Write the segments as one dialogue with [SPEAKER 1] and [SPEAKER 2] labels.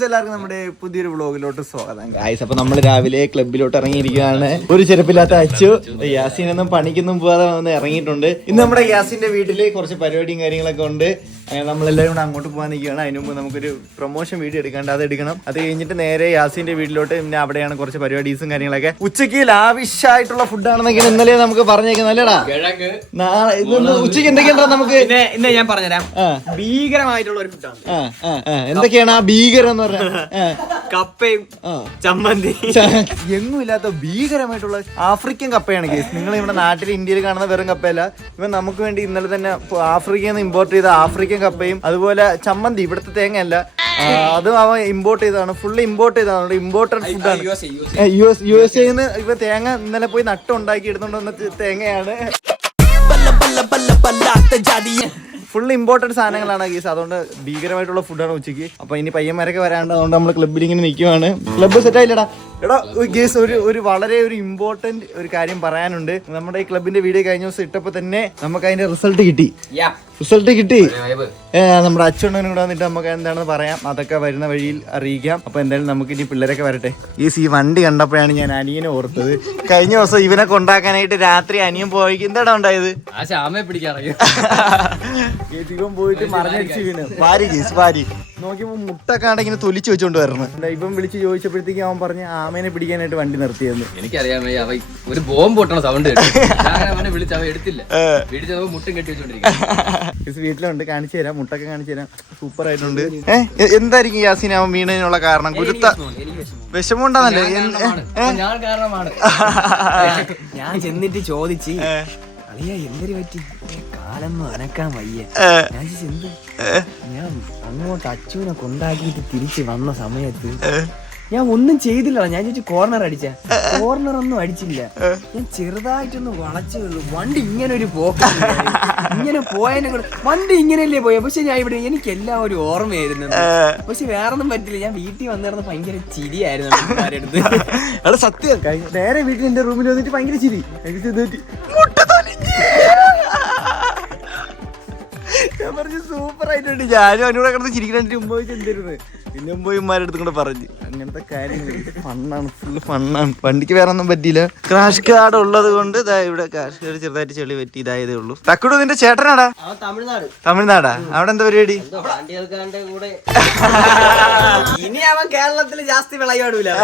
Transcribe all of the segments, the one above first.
[SPEAKER 1] Guys എല്ലാവർക്കും നമ്മുടെ പുതിയൊരു വ്ളോഗിലോട്ട് സ്വാഗതം ഗൈസ് അപ്പൊ നമ്മൾ രാവിലെ ക്ലബിലോട്ട് ഇറങ്ങിയിരിക്കുകയാണ്. ഒരു ചെരുപ്പില്ലാത്ത അച്ചു. യാസീനൊന്നും പണിക്കൊന്നും പോകാതെ വന്ന് ഇറങ്ങിയിട്ടുണ്ട്. ഇന്ന് നമ്മുടെ യാസിന്റെ വീട്ടിൽ കുറച്ച് പരിപാടിയും കാര്യങ്ങളൊക്കെ ഉണ്ട്. നമ്മളെല്ലാവരും കൂടെ അങ്ങോട്ട് പോകാൻ നിൽക്കുകയാണ്. അതിന് മുമ്പ് നമുക്കൊരു പ്രൊമോഷൻ വീഡിയോ എടുക്കാണ്ട് അത് എടുക്കണം. അത് കഴിഞ്ഞിട്ട് നേരെ യാസിന്റെ വീട്ടിലോട്ട് പിന്നെ അവിടെയാണ് കുറച്ച് പരിപാടീസും കാര്യങ്ങളൊക്കെ. ഉച്ചയ്ക്ക് ലാവിഷായിട്ടുള്ള ഫുഡാണെന്നൊക്കെ ഇന്നലെ നമുക്ക് പറഞ്ഞേക്കുന്നത് അല്ലേടാ?
[SPEAKER 2] കിഴങ്ങ്.
[SPEAKER 1] നാളെ ഇന്ന് ഉച്ചയ്ക്ക് എന്തൊക്കെയാ നമുക്ക്?
[SPEAKER 2] ഇന്ന് ഞാൻ പറഞ്ഞുതരാം. ഭീകരമായിട്ടുള്ള ഒരു ഫുഡാണ്.
[SPEAKER 1] എന്തൊക്കെയാണ് ആ ഭീകരം എന്ന് പറഞ്ഞാൽ?
[SPEAKER 2] കപ്പയും
[SPEAKER 1] ആ.
[SPEAKER 2] ചമ്മന്തി.
[SPEAKER 1] എങ്ങുമില്ലാത്ത ഭീകരമായിട്ടുള്ള ആഫ്രിക്കൻ കപ്പയാണ് കേസ്. നിങ്ങൾ ഇവിടെ നാട്ടിൽ ഇന്ത്യയിൽ കാണുന്ന വെറും കപ്പയല്ല. ഇവൻ നമുക്ക് വേണ്ടി ഇന്നലെ തന്നെ ആഫ്രിക്കയിൽ നിന്ന് ഇമ്പോർട്ട് ചെയ്ത ആഫ്രിക്കൻ കപ്പയും അതുപോലെ ചമ്മന്തി ഇവിടുത്തെ തേങ്ങയല്ല. അതും അവൻ ഇമ്പോർട്ട് ചെയ്തതാണ്. ഫുള്ള് ഇമ്പോർട്ട് ചെയ്തതാണ്. ഇമ്പോർട്ടഡ് ഫുഡാണ് യു എസ് യു എസ് എന്ന് ഇവ തേങ്ങ ഇന്നലെ പോയി നട്ടുണ്ടാക്കി എടുത്തോണ്ട് വന്ന തേങ്ങയാണ് ഫുൾ ഇമ്പോർട്ടന്റ് സാധനങ്ങളാണ് ഗീസ്. അതുകൊണ്ട് ഭീകരമായിട്ടുള്ള ഫുഡാണ് ഉച്ചയ്ക്ക്. അപ്പൊ ഇനി പയ്യന്മാരൊക്കെ വരാണ്ട് അതുകൊണ്ട് നമ്മൾ ക്ലബ്ബിൽ ഇങ്ങനെ നിൽക്കുവാണ് ക്ലബ്ബ് സെറ്റ് ആയില്ലടാ. എടാ ഗീസ് ഒരു ഒരു വളരെ ഒരു ഇമ്പോർട്ടന്റ് ഒരു കാര്യം പറയാനുണ്ട്. നമ്മുടെ ഈ ക്ലബിന്റെ വീഡിയോ കഴിഞ്ഞ ദിവസം ഇട്ടപ്പോ തന്നെ നമുക്ക് അതിന്റെ റിസൾട്ട് കിട്ടി. റിസൾട്ട് കിട്ടി. നമ്മുടെ അച്ഛനും കൂടെ വന്നിട്ട് നമുക്ക് എന്താണെന്ന് പറയാം. അതൊക്കെ വരുന്ന വഴിയിൽ അറിയിക്കാം. അപ്പൊ എന്തായാലും നമുക്ക് ഇനി പിള്ളേരൊക്കെ വരട്ടെ. ഈ സി വണ്ടി കണ്ടപ്പോഴാണ് ഞാൻ അനിയനെ ഓർത്തത്. കഴിഞ്ഞ ദിവസം ഇവനെ കൊണ്ടാക്കാനായിട്ട് രാത്രി അനിയൻ പോയി എന്താടാ ഉണ്ടായത്? ഇവൻ പോയിട്ട് മറിഞ്ഞടിച്ച് വീണ് കേസ് നോക്കിയപ്പോ മുട്ടൊക്കെ ആണെങ്കിൽ ഇങ്ങനെ തൊലിച്ച് വെച്ചോണ്ട് വരണം. ഇപ്പം ഇവൻ വിളിച്ച് ചോദിച്ചപ്പോഴത്തേക്ക് അവൻ പറഞ്ഞ് ആമേനെ പിടിക്കാനായിട്ട് വണ്ടി നിർത്തിയെന്ന്.
[SPEAKER 2] എനിക്കറിയാൻ വയ്യ അവ ഒരു ബോംബ് പൊട്ടണ സൗണ്ട് ഞാൻ അവനെ വിളിച്ച് അവ എടുത്തില്ല. ചെന്നപ്പോ മുട്ടും കെട്ടി വെച്ചോണ്ടിരിക്കും
[SPEAKER 1] വീട്ടിലുണ്ട്. കാണിച്ചു തരാം. മുട്ടൊക്കെ കാണിച്ചു തരാം. സൂപ്പർ ആയിട്ടുണ്ട്. ഏഹ് എന്തായിരിക്കും യാസിന വീണതിനുള്ള കാരണം? ഗുരുത്ത വിഷമം ഉണ്ടാന്നല്ലേ
[SPEAKER 2] ഞാൻ കാരണമാണ്. ഞാൻ ചെന്നിട്ട് ചോദിച്ച് അറിയാ എന്തൊരു പറ്റി? കാലം അനക്കാൻ വയ്യ. ഞാൻ എന്ത്? ഞാൻ അങ്ങോട്ട് അച്ചുവിനെ കൊണ്ടാക്കിയിട്ട് തിരിച്ചു വന്ന സമയത്ത് ഞാൻ ഒന്നും ചെയ്തില്ല ഞാൻ ചോദിച്ചു കോർണർ അടിച്ച. കോർണർ ഒന്നും അടിച്ചില്ല. ഞാൻ ചെറുതായിട്ടൊന്ന് വളച്ചേ ഉള്ളൂ. വണ്ടി ഇങ്ങനെ ഒരു പോക്ക് ഇങ്ങനെ പോയതിനെ കൂടെ വണ്ടി ഇങ്ങനെയല്ലേ പോയ? പക്ഷെ ഞാൻ ഇവിടെ എനിക്ക് എല്ലാം ഒരു ഓർമ്മയായിരുന്നു പക്ഷെ വേറൊന്നും പറ്റില്ല. ഞാൻ വീട്ടിൽ വന്നിരുന്ന ഭയങ്കര ചിരിയായിരുന്നു
[SPEAKER 1] സത്യം. നേരെ വീട്ടിൽ എന്റെ റൂമിൽ വന്നിട്ട് ഭയങ്കര ചിരി. ഞാൻ പറഞ്ഞു സൂപ്പർ ആയിട്ടുണ്ട് ഞാനും അവനോട് കിടന്ന് ചിരിക്കണ്ടിട്ട് മുമ്പ് എന്തായിരുന്നു പിന്നെ മുമ്പ് ഉമ്മാരുടെ അടുത്തും കൂടെ പറഞ്ഞു. അങ്ങനത്തെ കാര്യങ്ങൾ ഫണ്ണാണ്. ഫുള്ള് ഫണ്ണാണ്. വണ്ടിക്ക് വേറെ ഒന്നും പറ്റിയില്ല. ക്രാഷ് കാർഡ് ഉള്ളത് കൊണ്ട് ഇതാ ഇവിടെ ക്രാഷ് കാർഡ് ചെറുതായിട്ട് ചെളി പറ്റി ഇതായതേ ഉള്ളൂ. തക്കുടു നിന്റെ ചേട്ടനാടാ?
[SPEAKER 2] തമിഴ്നാട്.
[SPEAKER 1] തമിഴ്നാടാ? അവിടെ എന്താ പരിപാടി?
[SPEAKER 2] ഇനി അവൻ കേരളത്തിൽ ജാസ്തി വിളയാടൂല.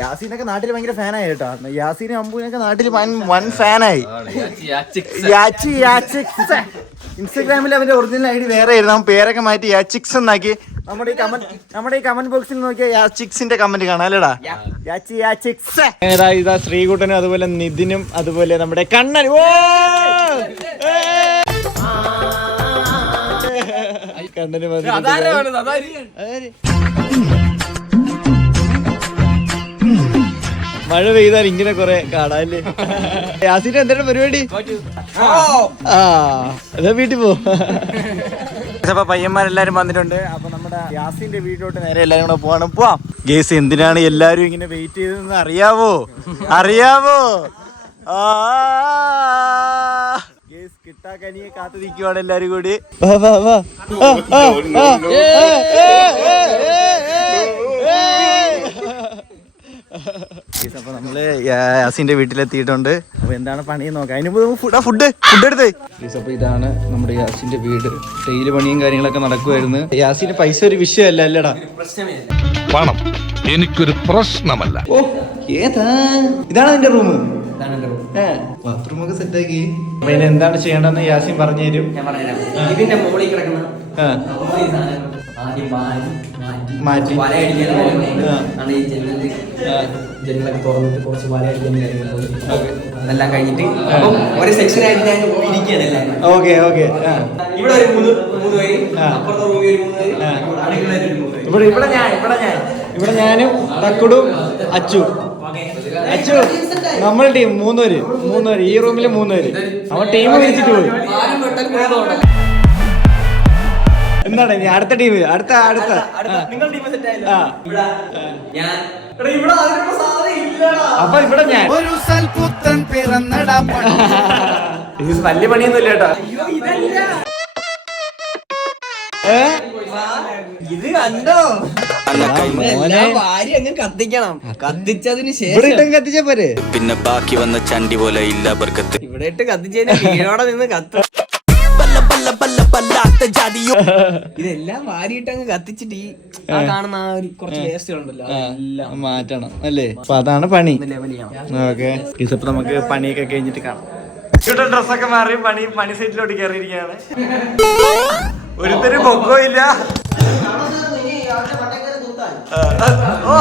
[SPEAKER 1] യാസീനൊക്കെ നാട്ടിൽ ഭയങ്കര ഫാനായി കേട്ടോ. യാസീനും അമ്പൂനൊക്കെ നാട്ടിൽ വൻ ഫാനായി. യാച്ചി യാച്ചിക്സ്. ഇൻസ്റ്റാഗ്രാമിൽ അവന്റെ ഒറിജിനൽ ഐ ഡി വേറെ ആയിരുന്നു. അവൻ പേരൊക്കെ മാറ്റി യാച്ചിക്സ് എന്നാക്കി നമ്മുടെ ഈ കമന്റ് നമ്മുടെ ഈ കമന്റ് ബോക്സിൽ നോക്കിയാൽ യാച്ചിക്സിന്റെ കമന്റ് കാണാം അല്ലേടാ? യാച്ചി യാച്ചിക്സ് ഇതാ ഇതാ ശ്രീകുട്ടനും അതുപോലെ നിതിനും അതുപോലെ നമ്മുടെ കണ്ണൻ. ഓ കണ്ണന്? മഴ പെയ്താൽ ഇങ്ങനെ കൊറേ കാണാല്ലേ യാസിന്റെ എന്താണ് പരിപാടി? ആ. അതാ വീട്ടിൽ പോ. അപ്പൊ പയ്യന്മാരെല്ലാരും വന്നിട്ടുണ്ട്. അപ്പൊ നമ്മുടെ യാസിന്റെ വീട്ടിലോട്ട് നേരെ എല്ലാരും കൂടെ പോവാണ്. പോവാം. ഗേസ് എന്തിനാണ് എല്ലാരും ഇങ്ങനെ വെയിറ്റ് ചെയ്തതെന്ന് അറിയാവോ? അറിയാവോ? ഗേസ് കിട്ടാക്കനിയെ കാത്തു നിൽക്കുവാണ് എല്ലാരും കൂടി. വാ വാ വാ. അപ്പൊ നമ്മൾ യാസിന്റെ വീട്ടിലെത്തിയിട്ടുണ്ട്. അപ്പൊ എന്താണ് പണി നോക്കാം. അതിന് ഫുഡ് ഫുഡ് ഫുഡ് എടുത്തേ. അപ്പൊ ഇതാണ് നമ്മുടെ യാസിന്റെ വീട്. ഡെയിലി പണിയും കാര്യങ്ങളൊക്കെ നടക്കുമായിരുന്നു യാസിന് പൈസ ഒരു വിഷയമല്ല അല്ലടാ.
[SPEAKER 3] പണം എനിക്കൊരു പ്രശ്നമല്ല.
[SPEAKER 1] ഓ ഏതാ? ഇതാണ് എന്റെ റൂം. ബാത്റൂം ഒക്കെ സെറ്റ് ആക്കി. അപ്പൊ ഇനി എന്താണ് ചെയ്യേണ്ടതെന്ന് യാസിൻ പറഞ്ഞു തരും
[SPEAKER 2] ഇതിന്റെ മുകളിൽ കിടക്കുന്ന ആദ്യം മാറ്റി. ജനലൊക്കെ തുറന്നിട്ട് കുറച്ച് അതെല്ലാം കഴിഞ്ഞിട്ട് അപ്പം ഒരു ഞാൻ ഇരിക്കുകയാണ് എല്ലാവരും.
[SPEAKER 1] Okay okay.
[SPEAKER 2] ഇവിടെ ഒരു മൂന്ന് മൂന്ന് പേര്
[SPEAKER 1] ആ.
[SPEAKER 2] അപ്പുറത്തെ റൂമിൽ ഒരു മൂന്ന് പേര്
[SPEAKER 1] ആ.
[SPEAKER 2] അടുക്കളയിൽ ഒരു മൂന്ന്
[SPEAKER 1] ഇവിടെ ഇവിടെ ഞാൻ ഇവിടെ ഞാൻ. ഇവിടെ ഞാനും തക്കുടും അച്ചു. അച്ചു നമ്മൾ ടീം മൂന്നുപേര് മൂന്നുപേര് ഈ റൂമിൽ മൂന്നുപേര് അവൻ ടീം വിളിച്ചിട്ട് പോയി. എന്താണ് ഇനി അടുത്ത ടീം അടുത്ത അടുത്ത.
[SPEAKER 2] അടുത്ത നിങ്ങൾ ടീം സെറ്റ് ആയല്ലോ.
[SPEAKER 1] ആ.
[SPEAKER 2] ഞാൻ എടാ ഇവിടെ അതിനുള്ള സാധനം ഇല്ലടാ.
[SPEAKER 1] അപ്പൊ ഇവിടെ ഞാൻ.
[SPEAKER 4] ഒരു സൽപുത്രൻ പിറന്നടാ.
[SPEAKER 1] ഇത് വലിയ പണിയൊന്നും ഇല്ല കേട്ടോ.
[SPEAKER 2] അയ്യോ ഇതല്ല.
[SPEAKER 1] ഏ?
[SPEAKER 2] ഇത് കണ്ടോ? കത്തിക്കണം. കത്തിച്ചതിന് ശേഷം.
[SPEAKER 1] ഇട്ടും കത്തിച്ചാ പോരെ?
[SPEAKER 5] പിന്നെ ബാക്കി വന്ന ചണ്ടി പോലെ ഇല്ല ബർക്കത്ത്
[SPEAKER 2] ഇവിടെ ഇട്ട് കത്തിച്ചതിന് കീഴോടെ നിന്ന് കത്തും. ഇതെല്ലാം വാരിയിട്ട് അങ്ങ് കത്തിച്ചിട്ട് ഈ ആ കാണുന്ന ആ ഒരു കുറച്ച് വേസ്റ്റുകളുണ്ടല്ലോ അതെല്ലാം.
[SPEAKER 1] മാറ്റണം അല്ലേ? അപ്പൊ അതാണ് പണി.
[SPEAKER 2] ലെവൽ ചെയ്യണം
[SPEAKER 1] ഓക്കെ. ഇപ്പൊ നമുക്ക് പണിയൊക്കെ കഴിഞ്ഞിട്ട് കാണാം. ഡ്രസ്സൊക്കെ മാറി പണി പണി സൈറ്റിലോട്ട് കയറിയിരിക്കുകയാണ് ഒരുത്തരും പൊക്കോ ഇല്ല. ഓ, ഓ.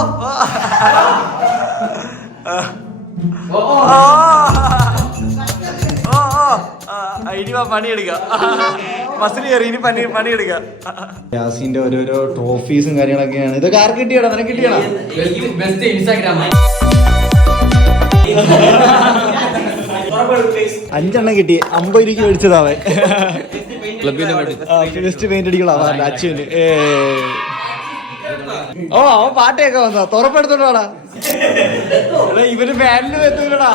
[SPEAKER 1] ഓ, ഓ, ആ, ഇനി പണിയെടുക്കാം. ബസ്സിൽ കയറി ഇനി പണി പണിയെടുക്കാം. യാസിന്റെ ഓരോരോ ട്രോഫീസും കാര്യങ്ങളൊക്കെയാണ്. ഇതൊക്കെ ആർക്ക് കിട്ടിയടാ? നിനക്ക് കിട്ടിയടാ?
[SPEAKER 2] ബെസ്റ്റ് ഇൻസ്റ്റാഗ്രാം
[SPEAKER 1] അഞ്ചെണ്ണം കിട്ടി. അമ്പത് രൂപയ്ക്ക് മേടിച്ചതാവേ ബെസ്റ്റ് പെയിന്റ് അടിക്കണം അച്ഛന്. ഓ അവൻ പാട്ടയൊക്കെ വന്നോ തുറപ്പെടുത്തോടാ ഇവർ ഫാനിലും എത്തൂലടാ.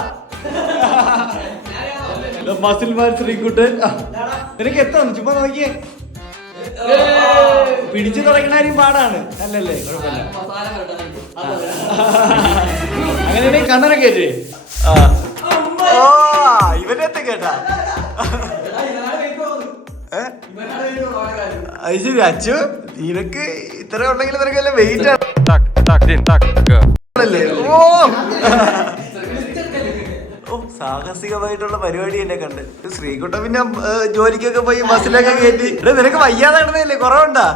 [SPEAKER 1] മസിൽമാർ ശ്രീകുട്ടൻ. നിനക്ക് എത്താന്ന് ചുമ്മാ നോക്കിയേ. പിടിച്ചു തുടങ്ങണാരും പാടാണ്. അല്ലല്ലേ? കുഴപ്പമില്ല. അങ്ങനെ കണ്ണനൊക്കെ കേട്ടേ ഇവനെത്തെ കേട്ടാ? അത് ശരി അച്ചു നിനക്ക് ഇത്ര ഉണ്ടെങ്കിൽ നിനക്ക് വല്ല വെയിറ്റ് ആണ്. ഓ ഓ. സാഹസികമായിട്ടുള്ള പരിപാടി എന്നെ കണ്ട്. ശ്രീകുട്ട പിന്നെ ജോലിക്കൊക്കെ പോയി ബസ്സിലൊക്കെ കയറ്റി എടാ, നിനക്ക് വയ്യാതെ കിടന്നല്ലേ കുറവുണ്ടാ.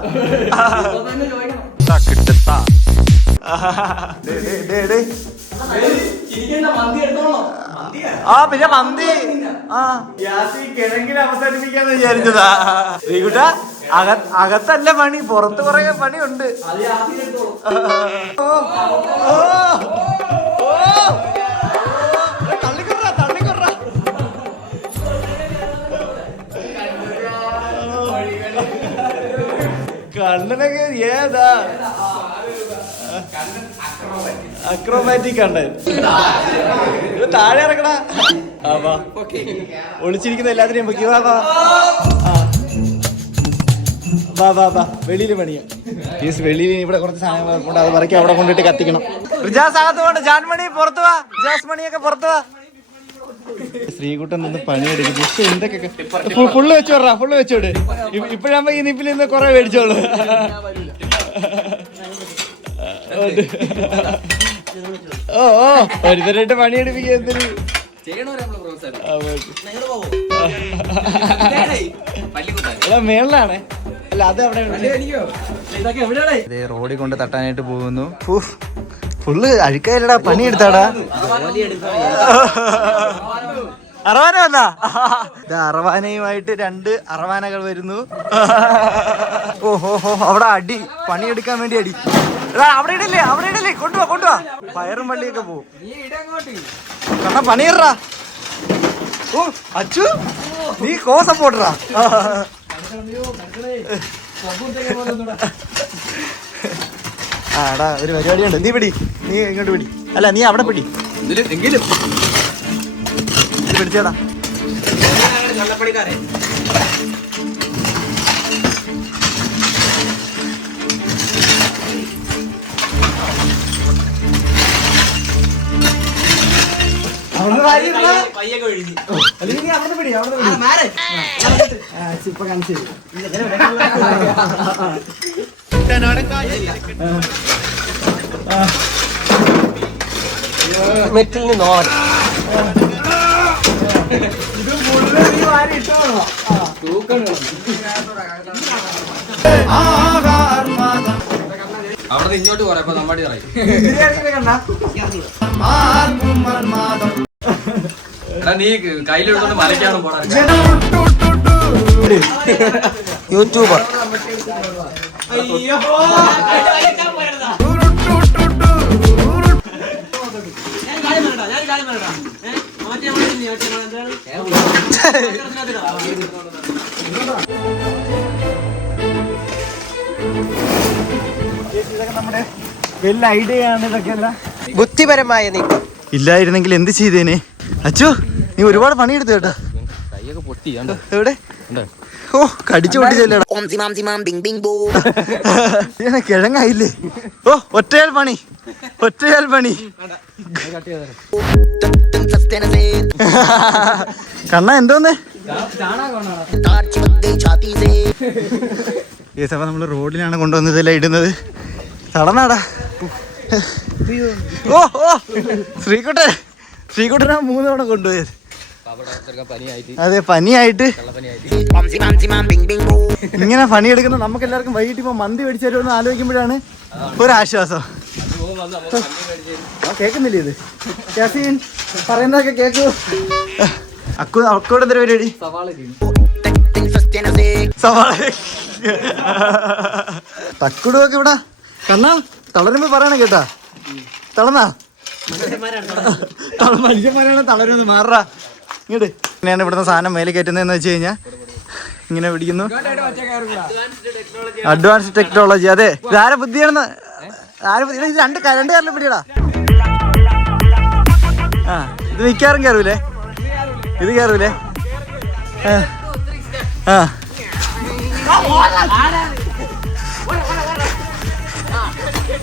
[SPEAKER 1] ആ പിന്നെ മന്തി. ആ. അവസാനിപ്പിക്കാന്ന് വിചാരിച്ചതാ. ശ്രീകുട്ട അക അകത്തല്ല പണി പുറത്ത് കുറെ പണിയുണ്ട്. ഓ, ഓ, ഓ. കണ്ണനൊക്കെ ഏതാ? അക്രോമാറ്റിക് കണ്ണൻ. താഴെ ഇറക്കടാ. ആവാ. ഒളിച്ചിരിക്കുന്ന എല്ലാത്തിനെയും പൊക്കി. വാ വാ. വാ വാ വെളിയിൽ പണിയാ. പ്ലീസ് വെളിയിൽ ഇവിടെ കുറച്ച് സാധനങ്ങൾ അത് പറക്കി അവിടെ കൊണ്ടിട്ട് കത്തിക്കണം. റിജാസ് അകത്ത് പോണ്ട് ജാൻമണി പുറത്തുവാ റിജാസ് മണിയൊക്കെ പുറത്ത് വാ. ശ്രീകുട്ടൻ നിന്ന് പണിയെടുക്കും. പക്ഷെ എന്തൊക്കെ ഫുള്ള് വെച്ചോടാ ഫുള്ള് വെച്ചോട് ഇപ്പോഴാകുമ്പോ ഈ നിപ്പിൽ നിന്ന് കുറെ മേടിച്ചോളൂ. ഓ ഓ ഒരുത്തരായിട്ട് പണിയെടുപ്പിക്കുക എന്തിന് മേളിലാണേ. അല്ല അത് അവിടെ റോഡിൽ കൊണ്ട് തട്ടാനായിട്ട് പോകുന്നു. ഫുള്ള് അഴുക്കായില്ലടാ പണിയെടുത്താടാ അറവാന വന്ന ഇത് അറവാനയുമായിട്ട് രണ്ട് അറവാനകൾ വരുന്നു ഓഹോ അവിടെ അടി പണിയെടുക്കാൻ വേണ്ടി അടി അവിടെ ഇടല്ലേ അവിടെ ഇടല്ലേ കൊണ്ടുവാ കൊണ്ടുവാ പയറും പള്ളിയൊക്കെ പോവും കണ്ണ പണിയറാ ഓ അച്ചു നീ കോ സപ്പോർട്ടറാ ആടാ ഒരു പരിപാടിയുണ്ട്. നീ പിടി. നീ ഇങ്ങോട്ട് പിടി. അല്ല നീ അവിടെ പിടി.
[SPEAKER 2] എങ്കിലും.
[SPEAKER 1] പിടിച്ചേടാ.
[SPEAKER 2] കള്ളപ്പണിക്കാരെ
[SPEAKER 1] ഇപ്പൊ കാണിച്ചു
[SPEAKER 2] മെറ്റിൽ നിന്ന് അവിടെ ഇങ്ങോട്ട് പറയാം അപ്പൊ നമ്മടി പറയും. നീ കയ്യിലെടുത്തോണ്ട് മലക്കാണ് പോടാ
[SPEAKER 1] യൂട്യൂബർ. നമ്മുടെ വലിയ ഐഡിയ ആണ് ഇതൊക്കെ അല്ല
[SPEAKER 2] ബുദ്ധിപരമായ നീക്കം.
[SPEAKER 1] ഇല്ലായിരുന്നെങ്കിൽ എന്ത് ചെയ്തേനെ? അച്ചു നീ ഒരുപാട് പണിയെടുത്തു കേട്ടോ.
[SPEAKER 2] കൈയൊക്കെ പൊട്ടി
[SPEAKER 1] എവിടെ? ഓ കടിച്ചു പൊട്ടിച്ചല്ലേടാ കിഴങ്ങായില്ലേ? ഓ ഒറ്റയാൽ പണി. ഒറ്റയാൽ പണി. കണ്ണ എന്തോന്ന്? ഈ സഭ നമ്മൾ റോഡിലാണ് കൊണ്ടുവന്നത് ഇതെല്ലാം ഇടുന്നത്? തളർന്നാടാ. ഓ ഓ. ശ്രീകുട്ടൻ ശ്രീകുട്ടനാ മൂന്ന് തവണ കൊണ്ടുപോയത്. അതെ പനിയായിട്ട്. ഇങ്ങനെ പണിയെടുക്കുന്ന നമുക്ക് എല്ലാവർക്കും വൈകിട്ട് ഇപ്പൊ മന്തി മേടിച്ചു തരുമെന്ന് ആലോചിക്കുമ്പോഴാണ് ഒരാശ്വാസം. കേക്കുന്നില്ല കേക്കുന്നില്ലേ ഇത്? യാസീൻ പറയുന്നതൊക്കെ കേക്കൂ. അക്കു അക്കോടെ എന്തൊരു പരിപാടി? സവാള തക്കുടുമൊക്കെ ഇവിടെ. കണ്ണാ തളരുമ്പോ പറയണ കേട്ടാ. തളന്നാ തള- മനുഷ്യന്മാരാണ് തളരുന്നത്. മാറാ ഇങ്ങോട്ട് ഇങ്ങനെയാണ് ഇവിടുന്ന് സാധനം മേലെ കയറ്റുന്നതെന്ന് വെച്ച് കഴിഞ്ഞാൽ ഇങ്ങനെ പിടിക്കുന്നു. അഡ്വാൻസ് ടെക്നോളജി അതെ. ഇതാരെ ബുദ്ധിയാണെന്ന്? ആരെ ബുദ്ധി രണ്ട് രണ്ട് കാറിലും പിടിയടാ. ആ ഇത് മിക്കാറും കയറൂലേ? ഇത് കയറൂലേ? ആ.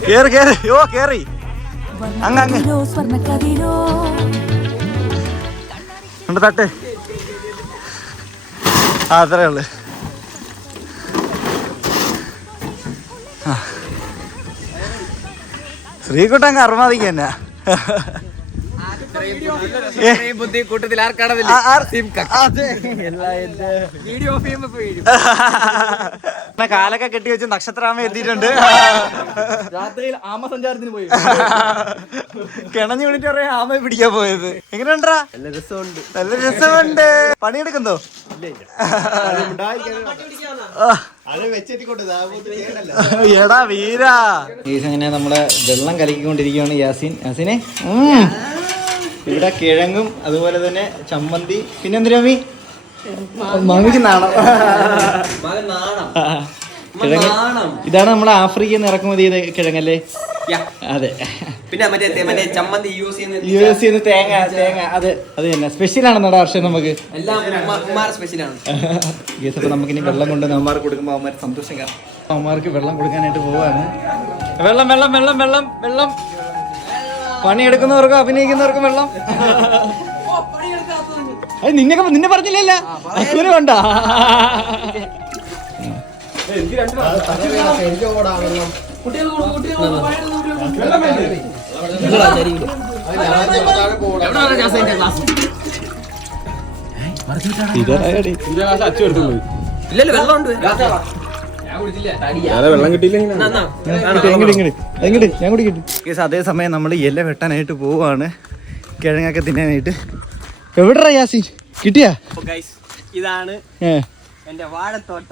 [SPEAKER 1] കേറി കേറി. ഓ കേറി. അങ്ങ് അങ്ങ്. ഉണ്ട് തട്ട്? ആ അത്രേ ഉള്ളു. ആ. ശ്രീകുട്ടൻ കർമാതിക്ക് തന്നെ.
[SPEAKER 2] ബുദ്ധി കൂട്ടത്തിൽ ആർക്കാണതില്ല
[SPEAKER 1] എന്നാ കാലൊക്കെ കെട്ടി വെച്ച് നക്ഷത്രാമ എത്തിയിട്ടുണ്ട്.
[SPEAKER 2] രാത്രിയിൽ ആമ സഞ്ചാരത്തിന് പോയി.
[SPEAKER 1] കിണഞ്ഞു വിളിട്ട് പറയാ ആമയെ പിടിക്കാൻ പോയത്. എങ്ങനെയുണ്ടാ?
[SPEAKER 2] നല്ല രസമുണ്ട്.
[SPEAKER 1] നല്ല രസമുണ്ട്. പണിയെടുക്കുന്നോ. എടാ വീരാ. അങ്ങനെ നമ്മളെ വെള്ളം കലക്കിക്കൊണ്ടിരിക്കുകയാണ് യാസിൻ. യാസിനെ. ഇവിടെ കിഴങ്ങും അതുപോലെ തന്നെ ചമ്മന്തി. പിന്നെ നാണം. കിഴങ്ങ്. ഇതാണ് നമ്മളെ ആഫ്രിക്കയിൽ നിന്ന് ഇറക്കുമതി ചെയ്ത കിഴങ്ങല്ലേ? അതെ.
[SPEAKER 2] പിന്നെ മറ്റേ മറ്റേ ചമ്മന്തി യൂസ് ചെയ്യുന്ന
[SPEAKER 1] യൂസ് എസ് ചെയ്യുന്ന തേങ്ങ തേങ്ങ. അതെ അത് തന്നെ. സ്പെഷ്യൽ നമ്മുടെ വർഷം നമുക്ക്?
[SPEAKER 2] സ്പെഷ്യലാണ്
[SPEAKER 1] ഗീസ് അപ്പോൾ നമുക്കിനി വെള്ളം കൊണ്ട് അമ്മമാർ കൊടുക്കുമ്പോൾ അവന്മാർ സന്തോഷം കാണും. അവന്മാർക്ക് വെള്ളം കൊടുക്കാനായിട്ട് പോവാണ്. വെള്ളം വെള്ളം വെള്ളം വെള്ളം വെള്ളം. പണിയെടുക്കുന്നവർക്കും അഭിനയിക്കുന്നവർക്കും വെള്ളം. അത് നിന്നെ നിന്നെ പറഞ്ഞില്ലല്ല.
[SPEAKER 2] ഇല്ലല്ലോ
[SPEAKER 1] കേസ് അതേസമയം നമ്മൾ ഇല വെട്ടാനായിട്ട് പോവാണ്. കിഴങ്ങൊക്കെ തിന്നാനായിട്ട്. എവിടെടാ യാസിൻ? കിട്ടിയാ?
[SPEAKER 2] ഇതാണ് എന്റെ വാഴത്തോട്ടം.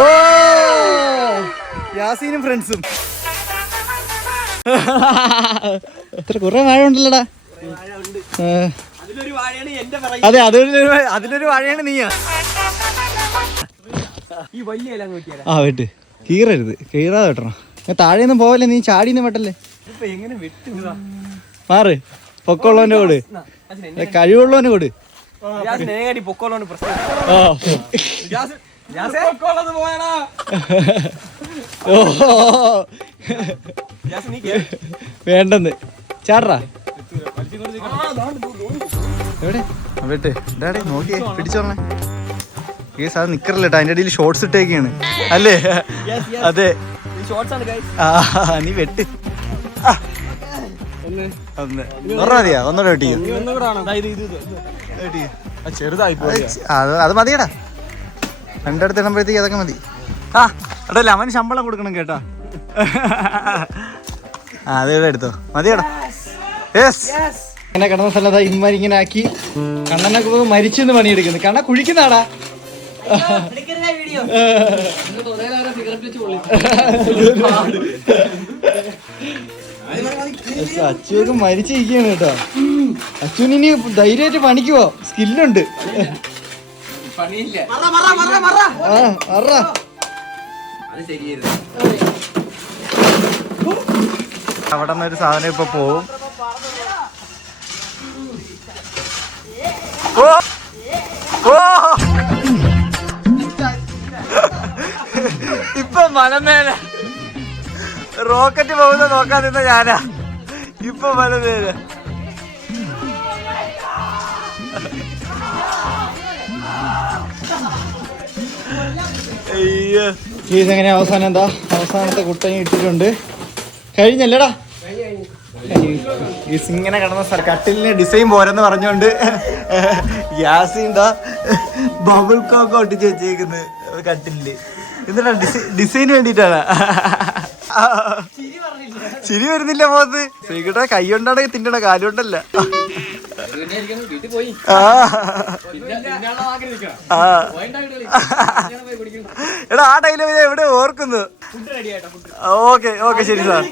[SPEAKER 1] ഓ! യാസീനും ഫ്രണ്ട്സും എത്ര കുറെ വാഴ ഉണ്ടല്ലോടാ. അതെ അതിലൊരു അതിലൊരു വാഴയാണ് നീയാ.
[SPEAKER 2] ഈ വലിയ ഇല
[SPEAKER 1] ആ വെട്ട്. കീറരുത്. കീറാതെ വെട്ടണം. താഴെ താഴെയൊന്നും പോവല്ലേ നീ ചാടിന്ന് വെട്ടല്ലേ?
[SPEAKER 2] ഇപ്പൊ എങ്ങനെ വെട്ടുക
[SPEAKER 1] മാറ്. പൊക്കമുള്ളവന്റെ കൂട്. കഴിവുള്ളവന്റെ കൂട്. വേണ്ടെന്ന്. ചാടാ എവിടെ? വെട്ട് ഡാഡി നോക്കിയേ. പിടിച്ചോളണേ ഈ സാധനം നിക്കറില്ലട്ടാ. അതിന്റെ ഇടയിൽ ഷോർട്സ് ഇട്ടേക്കാണ്. അല്ലേ? അതെ. നീ വെട്ട്. ആ. മതിയാ? ഒന്നുകൂടെ
[SPEAKER 2] ചെറുതായി
[SPEAKER 1] അത് അത് മതിയടാ. രണ്ടിടത്ത് ഇടുമ്പോഴത്തേക്ക് അതൊക്കെ മതി. ആ അവന് ശമ്പളം കൊടുക്കണം കേട്ടോ. ആ അത് ഇവിടെ എടുത്തോ. മതിയടാ. യെസ് കിടന്ന സ്ഥലത്താ ഇമ്മാരിങ്ങനെ ആക്കി കണ്ണനൊക്കെ പോയി മരിച്ചെന്ന് പണിയെടുക്കുന്നു. കണ്ണ കുഴിക്കുന്നാടാ അച്ചുവൊക്കെ മരിച്ചിരിക്കുകയാണ് കേട്ടോ. അച്ഛൻ ഇനി ധൈര്യമായിട്ട് പണിക്കുവോ സ്കില്ലുണ്ട്. അവിടെ നിന്നൊരു സാധനം ഇപ്പൊ പോവും. ഓ ഓ. ഇപ്പൊ മലമേലെ റോക്കറ്റ് പോകുന്ന നോക്കാതിരുന്ന ഞാനാ. ഇപ്പൊ പല അയ്യോ. ഇതെങ്ങനെ അവസാനം എന്താ? അവസാനത്തെ കുട്ടനെ ഇട്ടിട്ടുണ്ട്. കഴിഞ്ഞല്ലടാ. ഇങ്ങനെ കിടന്ന സ്ഥലം കട്ടിലിന് ഡിസൈൻ പോരെന്ന് പറഞ്ഞുകൊണ്ട് ഗ്യാസിന്റെ ബബിൾ കോക്ക് ഒട്ടിച്ച് വെച്ചേക്കുന്നത് കട്ടിലിൽ. എന്നിട്ടാ ഡിസൈൻ വേണ്ടിട്ടാണ് ചിരി വരുന്നില്ല പോത്ത് ശ്രീകുട്ട കൈ കൊണ്ടാണെങ്കിൽ തിന്നണ കാലുകൊണ്ടല്ല.
[SPEAKER 2] വീട്ടിൽ പോയി.
[SPEAKER 1] ആ. ആ. എടാ ആ ഡയലോഗ് ഞാൻ എവിടെ ഓർക്കുന്നു? ഓക്കെ ഓക്കെ ശരി സാർ.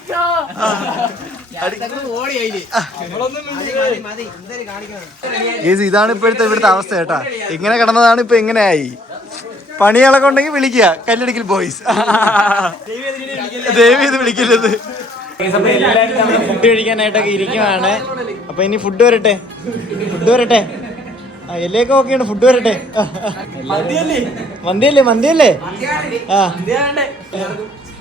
[SPEAKER 1] ഇതാണ് ഇപ്പോഴത്തെ ഇവിടുത്തെ അവസ്ഥ കേട്ടാ. ഇങ്ങനെ കിടന്നതാണ് ഇപ്പൊ എങ്ങനെയായി പണികളൊക്കെ ഉണ്ടെങ്കിൽ വിളിക്കുക. കല്ലടിക്കൽ ബോയ്സ്. ദേവി ഇത് വിളിക്കരുത്. ഫുഡ് കഴിക്കാനായിട്ടൊക്കെ ഇരിക്കുവാണ്. അപ്പൊ ഇനി ഫുഡ് വരട്ടെ? ഫുഡ് വരട്ടെ? ആ എല്ലയൊക്കെ ഓക്കെയാണ് ഫുഡ് വരട്ടെ? മന്തിയല്ലേ? മന്തിയല്ലേ? ആ.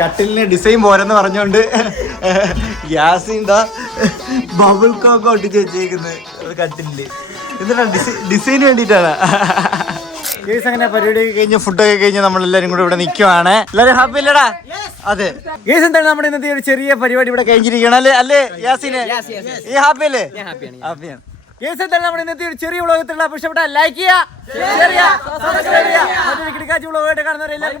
[SPEAKER 1] കട്ടിലിന് ഡിസൈൻ പോരെന്ന് പറഞ്ഞുകൊണ്ട് എന്താ ബബിൾ കോക്ക് ഒട്ടിച്ച് വെച്ചേക്കുന്നത് കട്ടിലിൽ. എന്നിട്ടാ ഡിസൈൻ വേണ്ടിയിട്ടാണ് ഗേസ് അങ്ങനെ പരിപാടി കഴിഞ്ഞ് ഫുഡൊക്കെ കഴിഞ്ഞ് നമ്മളെല്ലാരും കൂടെ ഇവിടെ നിൽക്കുവാണ് എല്ലാവരും ഹാപ്പി അല്ലടാ? അതെ. ഗേസ് എന്താണ് നമ്മുടെ ഇന്നത്തെ ഒരു ചെറിയ പരിപാടി ഇവിടെ കഴിഞ്ഞിരിക്കണം അല്ലേ? അല്ലേ യാസിന്? ഈ ഹാപ്പി അല്ലേ? ഹാപ്പിയാണ് ഏസെന്താണ് നമ്മുടെ ഇന്നത്തെ ഒരു ചെറിയ വ്ളോഗത്തിലുള്ള ഇഷ്ടപ്പെട്ട ലൈക്ക് ചെയ്യുക. കിടക്കാച്ചി വ്ളോഗായിട്ട് കാണുന്നവരെല്ലാവർക്കും